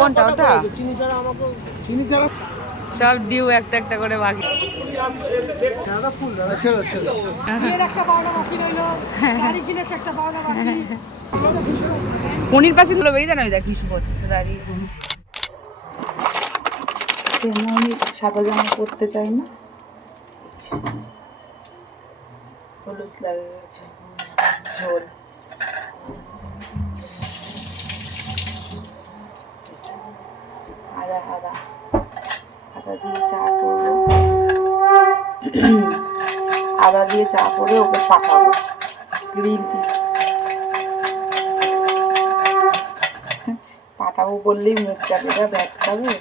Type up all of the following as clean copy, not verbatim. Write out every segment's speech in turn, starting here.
কোনটা ওটা? চিনি ছাড়া সব ডিউ একটা একটা করে বাকি। পনির পাশে তুলো বেরিয়ে জানো দেখ কিছু করছে দাঁড়িয়ে। উনি সাদা জামা পরতে চাই না, হলুদ লাগে গেছে ঝোল। আদা আদা আদা দিয়ে চা করবো, আদা দিয়ে চা করে ওকে পাকাবো। গ্রিন টি পাঠাবো বললেই মুখ চাপে ব্যাট খাবে।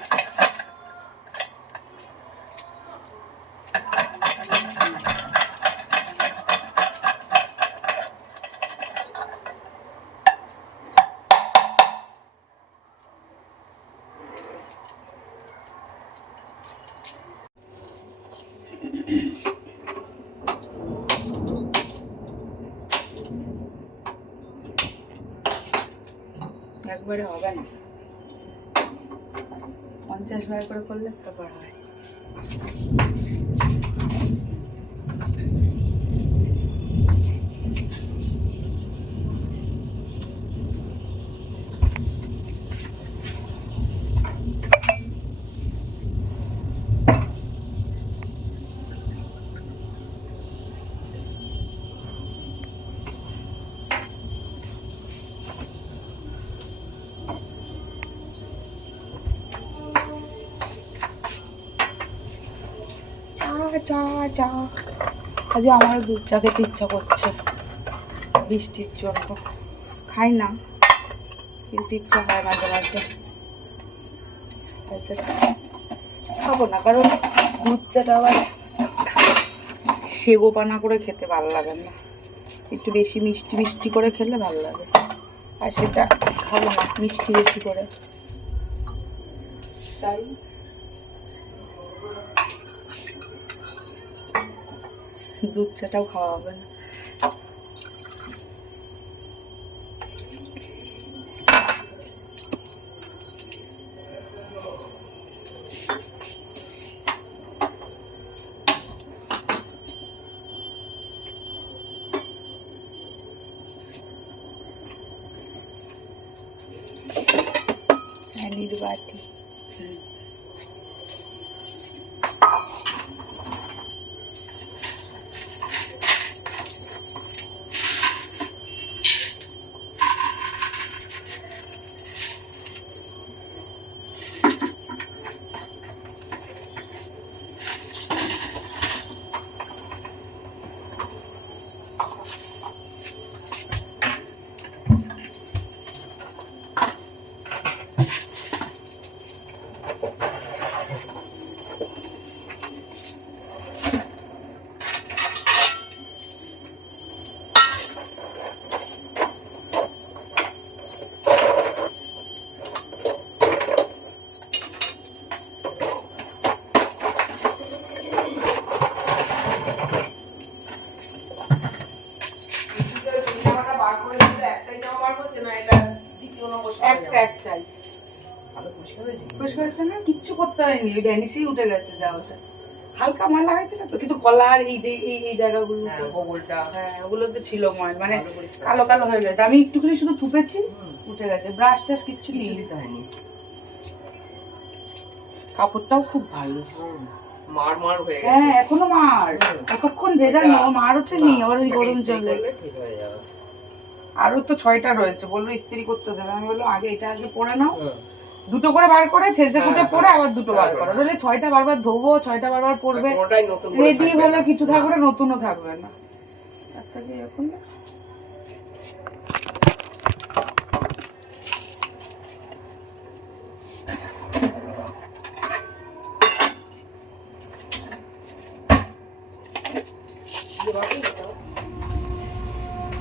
একবারে হবে না, 50 বার করে করলে একবার হয়। চা চা আজকে আমার দুধ চা খেতে ইচ্ছা করছে বৃষ্টির জন্য। খাই না কিন্তু ইচ্ছা হয় মাঝে মাঝে। আচ্ছা খাবো না, কারণ দুধ চাটা আবার সেগো পানা করে খেতে ভালো লাগে না, একটু বেশি মিষ্টি মিষ্টি করে খেলে ভালো লাগে। আর সেটা খাবো না মিষ্টি বেশি করে, তাই দুধ চাটাও খাওয়া হবে না। বাটি কিচ্ছু করতে হয়নি, ওই ভ্যানিশেই উঠে গেছে জামাটা। হালকা ময়লা হয়েছিল তো, কিন্তু গলার এই যে এই জায়গাগুলো হ্যাঁ ওগুলোতে ছিল ময়লা, মানে কালো কালো হয়ে গেছে। আমি একটুখানি শুধু থুপেছি উঠে গেছে, ব্রাশ টাশ কিচ্ছু নিয়ে দিতে হয়নি। কাপড়টাও খুব ভালো, মার মার হয়ে গেছে। হ্যাঁ এখনো মার, এতক্ষণ ভেজানো মার ওঠেনি, আবার ওই গরম জলে ঠিক হয়ে যাবে। আরো তো 6টা রয়েছে, বললো ইস্ত্রি করতে দেবে। আমি বললো আগে এটা আগে পরে নাও, দুটো করে বার করে ছেঁচে কুটে পরে আবার দুটো বার করো, বলে 6টা বারবার ধোবো, 6টা বারবার পরবে, রেডি হলে কিছু থাকবে না, নতুনও থাকবে না। তার থেকে এখন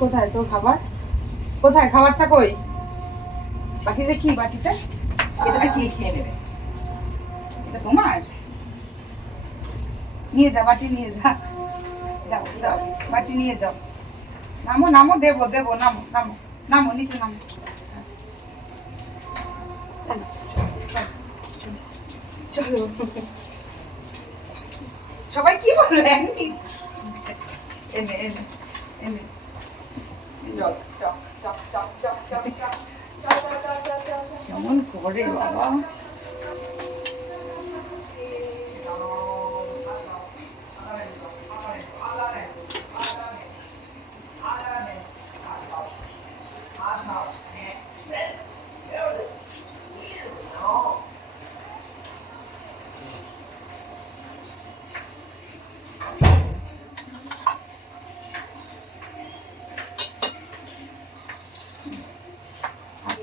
কোথায় তোর খাবার? কোথায় খাবারটা? কই বাটিতে? কি বাটিতে? এটা কি খেয়ে নেবে? এটা তোমার? নিয়ে যা, বাটি নিয়ে যা, যাও যাও বাটি নিয়ে যাও। নামো নামো, দেবো দেবো, নামো নামো নামো, নিচে নামো। চলো সবাই কি বললো এনে এনে এনে কেমন করে বাবা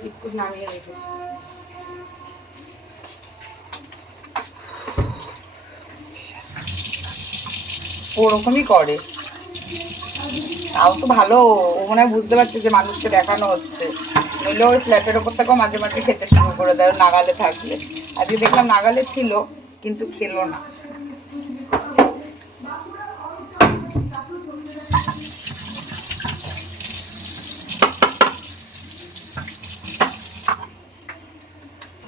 বিস্কুট নামিয়ে রেখেছি ওরকমই করে তাও তো ভালো ও মনে হয় বুঝতে পারছে যে মানুষকে দেখানো হচ্ছে নইলে ওই স্ল্যাপের ওপর থেকেও মাঝে মাঝে খেতে শুরু করে দেয় নাগালে থাকলে আজকে দেখলাম নাগালে ছিল কিন্তু খেলো না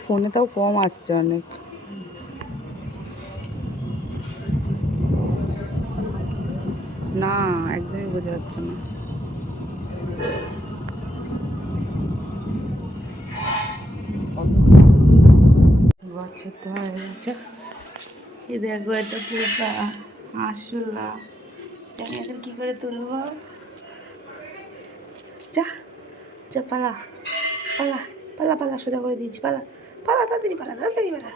ফোনে তাও কম আসছে অনেক না একদমই বোঝা যাচ্ছে না বাচ্চা তো হয়ে গেছে এই দেখো এটা পুরোটা আসলা আমি এখন কি করে তুলবো যা যা পালা পালা পালা পালা সোজা করে দিয়েছি পালা পালা তাড়াতাড়ি পালা তাড়াতাড়ি পালা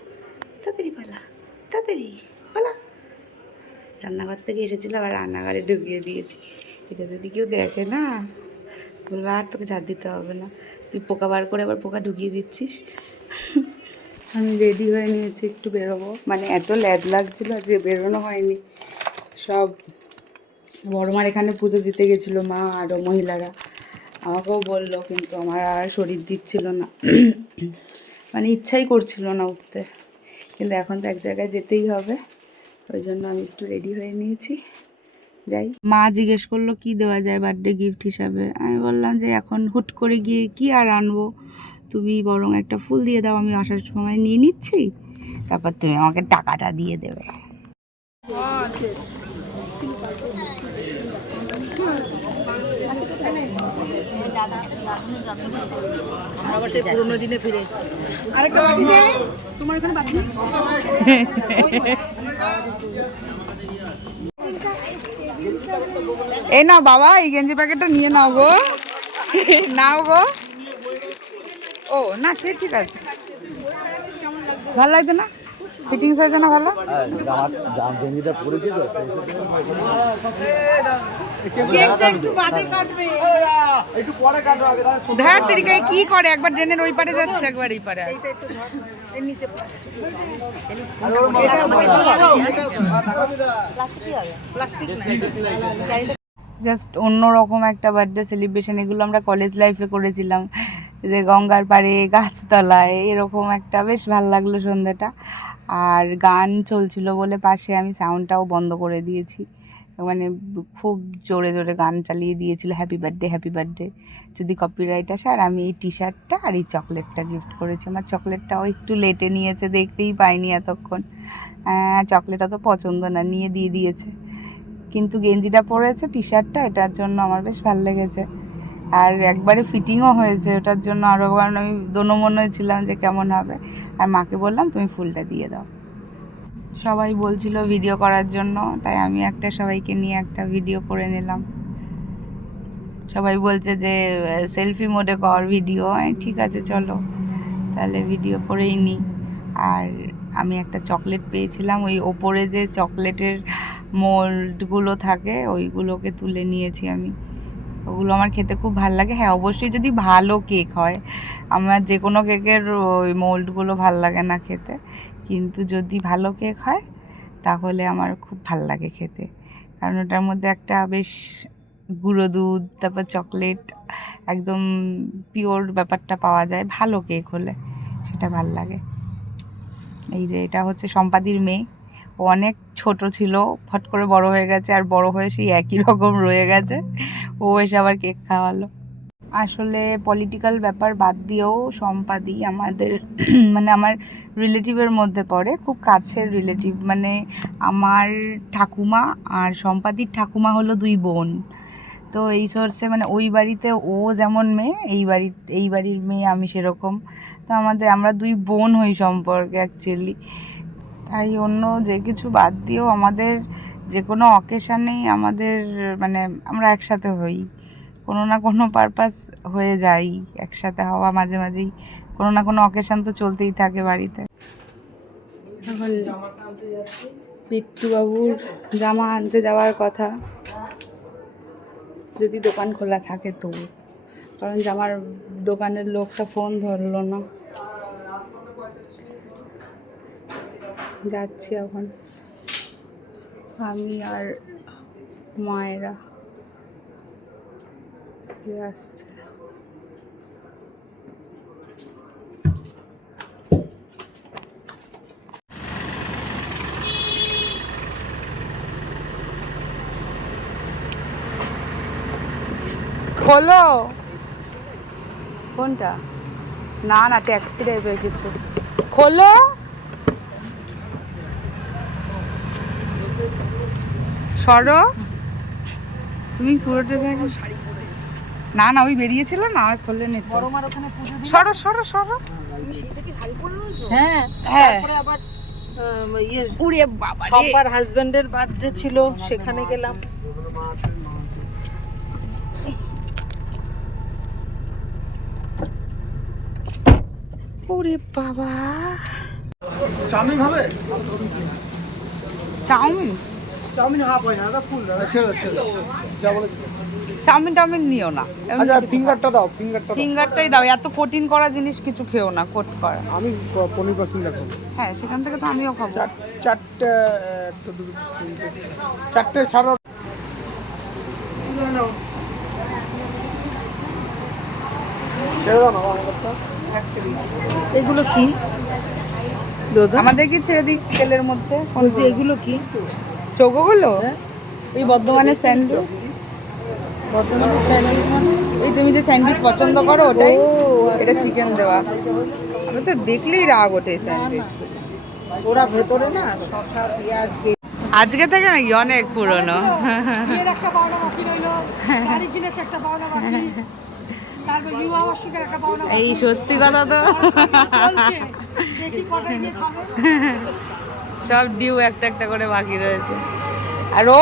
তাড়াতাড়ি পালা তাড়াতাড়ি পালা রান্নাঘর থেকে এসেছিল আবার রান্নাঘরে ঢুকিয়ে দিয়েছি এটা যদি কেউ দেখে না বলবো আর তোকে ঝাড় দিতে হবে না তুই পোকা বার করে আবার পোকা ঢুকিয়ে দিচ্ছিস আমি রেডি হয়ে নিয়েছি একটু বেরোবো মানে এত ল্যাদ লাগছিল যে বেরোনো হয়নি সব বড়মার এখানে পুজো দিতে গেছিলো মা আরও মহিলারা আমাকেও বললো কিন্তু আমার আর শরীর দিচ্ছিল না মানে ইচ্ছাই করছিল না উঠতে কিন্তু এখন তো এক জায়গায় যেতেই হবে ওই জন্য আমি একটু রেডি হয়ে নিয়েছি যাই মা জিজ্ঞেস করলো কি দেওয়া যায় বার্থডে গিফট হিসাবে আমি বললাম যে এখন হুট করে গিয়ে কি আর আনবো তুমি বরং একটা ফুল দিয়ে দাও আমি আসার সময় নিয়ে নিচ্ছি তারপর তুমি আমাকে টাকাটা দিয়ে দেবে পুরোনো দিনে ফিরে আরেকটা বাটি দে তোমার এখানে বাটি এই নাও বাবা এই গেঞ্জি প্যাকেটটা নিয়ে নাও গো নাও গো ও না সে ঠিক আছে ভালো লাগছে না ফিটিংস হয়েছে না ভালো ধ্যার তরিকায় কি করে একবার ড্রেনের ওই পারে যাচ্ছে একবার এই পারে জাস্ট অন্যরকম একটা বার্থডে সেলিব্রেশন এগুলো আমরা কলেজ লাইফে করেছিলাম যে গঙ্গার পাড়ে গাছতলায় এরকম একটা বেশ ভালো লাগলো সন্ধ্যাটা আর গান চলছিল বলে পাশে আমি সাউন্ডটাও বন্ধ করে দিয়েছি মানে খুব জোরে জোরে গান চালিয়ে দিয়েছিল হ্যাপি বার্থডে যদি কপিরাইট আসে আর আমি এই টি শার্টটা আর এই চকলেটটা গিফট করেছি আমার চকলেটটাও একটু লেটে নিয়েছে দেখতেই পাইনি এতক্ষণ চকলেটটা তো পছন্দ না নিয়ে দিয়ে দিয়েছে কিন্তু গেঞ্জিটা পরেছে টি শার্টটা এটার জন্য আমার বেশ ভালো লেগেছে আর একবারে ফিটিংও হয়েছে ওটার জন্য আরও কারণ আমি দোনোমনে ছিলাম যে কেমন হবে আর মাকে বললাম তুমি ফুলটা দিয়ে দাও সবাই বলছিল ভিডিও করার জন্য তাই আমি একটা সবাইকে নিয়ে একটা ভিডিও করে নিলাম সবাই বলছে যে সেলফি মোডে কর ভিডিও ঠিক আছে চলো তাহলে ভিডিও করেই নিই আর আমি একটা চকলেট পেয়েছিলাম ওই ওপরে যে চকলেটের মোল্ডগুলো থাকে ওইগুলোকে তুলে নিয়েছি আমি ওগুলো আমার খেতে খুব ভালো লাগে হ্যাঁ অবশ্যই যদি ভালো কেক হয় আমার যে কোনো কেকের ওই মোল্ডগুলো ভাল লাগে না খেতে কিন্তু যদি ভালো কেক হয় তাহলে আমার খুব ভাল লাগে খেতে কারণ ওটার মধ্যে একটা বেশ গুঁড়ো দুধ তারপর চকলেট একদম পিওর ব্যাপারটা পাওয়া যায় ভালো কেক হলে সেটা ভাল লাগে এই যে এটা হচ্ছে সম্পাদির মেয়ে ও অনেক ছোট ছিল ফট করে বড় হয়ে গেছে আর বড় হয়ে সেই একই রকম রয়ে গেছে ও এসে আবার কেক খাওয়ালো আসলে পলিটিক্যাল ব্যাপার বাদ দিয়েও সম্পাদি আমাদের মানে আমার রিলেটিভের মধ্যে পড়ে, খুব কাছের রিলেটিভ। মানে আমার ঠাকুমা আর সম্পাদির ঠাকুমা হলো 2 বোন। তো এই সোর্সে মানে ওই বাড়িতে ও যেমন মেয়ে, এই বাড়ির মেয়ে আমি সেরকম। তো আমরা 2 বোন হই সম্পর্কে অ্যাকচুয়ালি। তাই অন্য যে কিছু বাদ দিয়েও আমাদের যে কোনো অকেশানেই আমাদের মানে আমরা একসাথে হই, কোনো না কোনো পারপাস হয়ে যাই। একসাথে হওয়া মাঝে মাঝেই কোনো না কোনো অকেশান তো চলতেই থাকে বাড়িতে। এখন পিট্টুবাবুর জামা আনতে যাওয়ার কথা, যদি দোকান খোলা থাকে তো, কারণ জামার দোকানের লোকটা ফোন ধরলো না। যাচ্ছি এখন আমি আর মায়েরা আসছে। খোলো। কোনটা? না না, ট্যাক্সি টাইপের কিছু। খোলো। সরো। তুমি পুরোটা দেখো। না না, ওই বেরিয়েছিল না, আর খোলে নি তো। সরো সরো সরো। হ্যাঁ, হ্যাঁ। তারপরে আবার উড়ে বাবা রে। সবার হাজবেন্ডের বার্থডে ছিল, সেখানে গেলাম। ওরে বাবা। চাউমিন হবে? চাউমিন? চাউমিন হাফ হয় না, দাদা ফুল দাদা। ছেড়ে ছেড়ে যা বলেছি। চাউমিন নিও না, আচ্ছা ফিঙ্গারটা দাও, ফিঙ্গারটা দাও। ফিঙ্গারটাই দাও। এত কোটিং করা জিনিস কিছু খেও না, কোট করা। আমি 15% রাখবো। হ্যাঁ, সেখান থেকে তো আমিও খাবো। চারটে, একটা দুটো তিনটে, চারটে ছাড়ো। ছেড়ে দাও না আমাদেরটা। এগুলো কি? আমাদের কি ছেড়ে দিই তেলের মধ্যে? বলছি এগুলো কি? চৌকোগুলো এই বর্ধমানের স্যান্ডউইচ। বর্তমানে স্যান্ডউইচ মানে? এই তুমি যে স্যান্ডউইচ পছন্দ করো ওটাই। এটা চিকেন দেওয়া। আমি তো দেখলেই রাগ ওঠে স্যান্ডউইচ। ওরা ভেতরে না শসা পেঁয়াজ আজকে থেকে নাকি অনেক পুরনো। বিয়ের একটা পাওনা বাকি রইলো, গাড়ি কিনেছে একটা পাওনা বাকি, তারপর বিবাহ বার্ষিকের একটা পাওনা বাকি। এই সত্যি কথা তো। চলছে, দেখি কটা নিয়ে খাবে। সব ডিউ একটা একটা করে বাকি রয়েছে। আর ও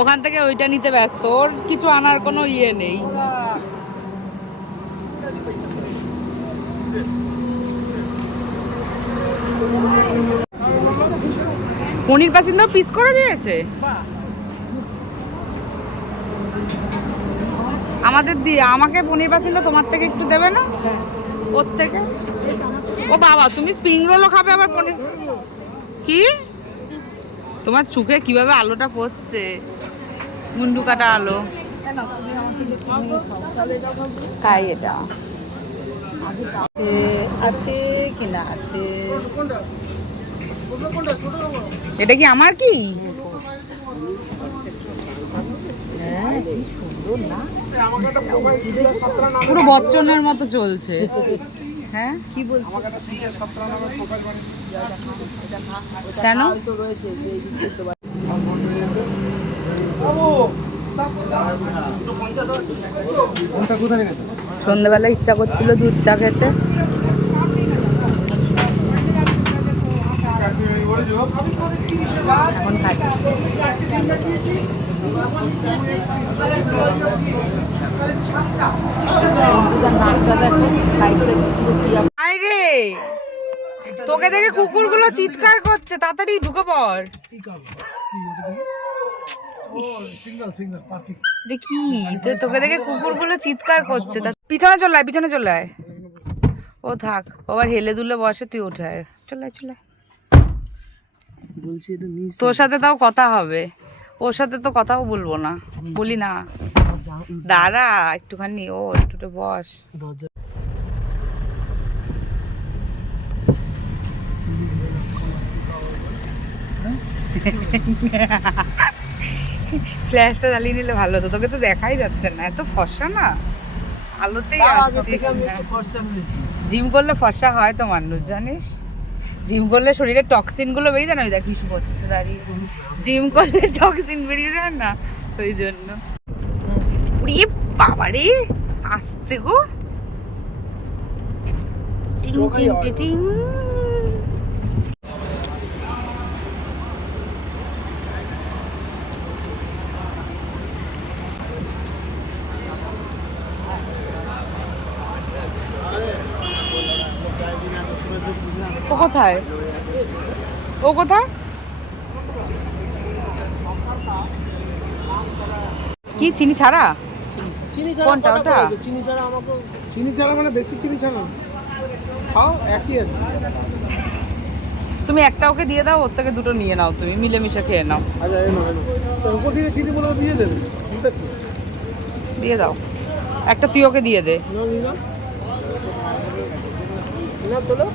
ওখান থেকে ওইটা নিতে ব্যস্ত, ওর কিছু আনার কোনো ইয়ে নেই। পনির পাসিন্দা পিস করে দিয়েছে। আমাদের দিয়ে আমাকে পনির পাসিন্দা তোমার থেকে একটু দেবে না? ওর থেকে। ও বাবা, তুমি স্প্রিং রোলও খাবে আবার পনির? কি তোমার চোখে কিভাবে আলোটা পড়ছে, মুন্ডু কাটা আলো। খাই এটা। আছে কিনা আছে। এটা কি আমার? কি পুরো বচ্চনের মতো চলছে। হ্যাঁ, কি বলছি? কেন? সন্ধ্যাবেলা ইচ্ছা করছিল দুধ চা খেতে। এখন খাচ্ছি। আরে তোকে দেখে কুকুরগুলো চিৎকার করছে, তাড়াতাড়ি ঢুকে পড়। কি তোকে দেখে কুকুরগুলো চিৎকার করছে, পিছনে চলে আয়, পিছনে চলে আয়। ও থাক, আবার হেলে দুলে বসে, তুই উঠে আয়। চলে আয়, চলে আয়। তোর সাথে তাও কথা হবে, ওর সাথে তো কথাও বলবো না, বলি না। দাঁড়া একটুখানি, ও একটু বস। ফ্ল্যাশটা জ্বালিয়ে নিলে ভালো হতো, তোকে তো দেখাই যাচ্ছে না, এত ফর্সা না। আলোতেই আগের আসছিস থেকে আমি না। একটু ফর্সা হয়েছি। জিম করলে ফর্সা হয় তো মানুষ জানিস, জিম করলে শরীরে টক্সিন গুলো বেরিয়ে যায় না, ওই দেখ কিছু করছে দাঁড়িয়ে, জিম করলে টক্সিন বেরিয়ে যায় না, ওই জন্য। উড়ি বাবারে, আসতে গো, টিং টিং টিং টিং। ও কোথায়, ও কোথায়, কি চিনি ছাড়া? চিনি ছাড়া কোনটা কটা ওটা? করেছে? চিনি ছাড়া আমাকে চিনি ছাড়া মানে বেশি চিনি ছাড়া না। খাও একই আছে। তুমি একটা ওকে দিয়ে দাও, ওর থেকে দুটো নিয়ে নাও, তুমি মিলেমিশে খেয়ে নাও। আচ্ছা এনো এনো। তো উপর থেকে চিনি বলে দিয়ে দেবে। চিন্তা কি? দিয়ে দাও একটা, তুই ওকে দিয়ে দে। না নিলাম। না তোলো।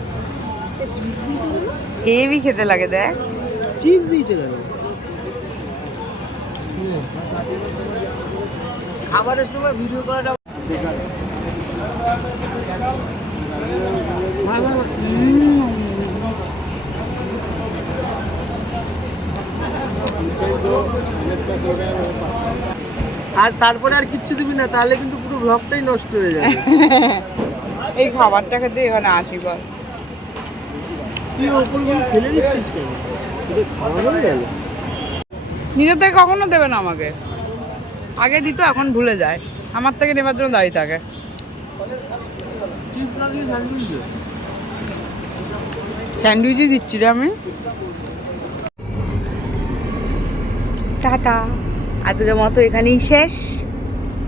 চিপস দিয়েছে কেন? হেভি খেতে লাগে দেখ। চিপস দিয়েছে কেন? খাবারের সময় ভিডিও করাটা আর তারপরে আর কিচ্ছু দিবি না, তাহলে কিন্তু পুরো ব্লগটাই নষ্ট হয়ে যাবে। এই খাবারটা খেতে এখানে আসি বল। তুই ওপরগুলো ফেলে দিচ্ছিস কেন? তোদের খাওয়া হয়ে গেল? নিজের থেকে কখনো দেবে না আমাকে, আগে দিত এখন ভুলে যায়, আমার থেকে নেবার জন্য দাঁড়িয়ে থাকে। চিপস লাগিয়ে স্যান্ডউইচ দে। স্যান্ডউইচই দিচ্ছি রে আমি। টাটা, আজকের মতো এখানেই শেষ।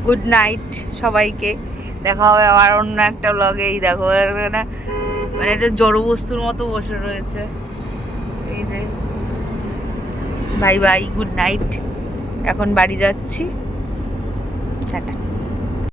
গুড নাইট সবাইকে, দেখা হবে আবার অন্য একটা ব্লগে। এই দেখো এখানে মানে একটা জড় বস্তুর মতো বসে রয়েছে, এই যে। বাই বাই, গুড নাইট, এখন বাড়ি যাচ্ছি, টাটা।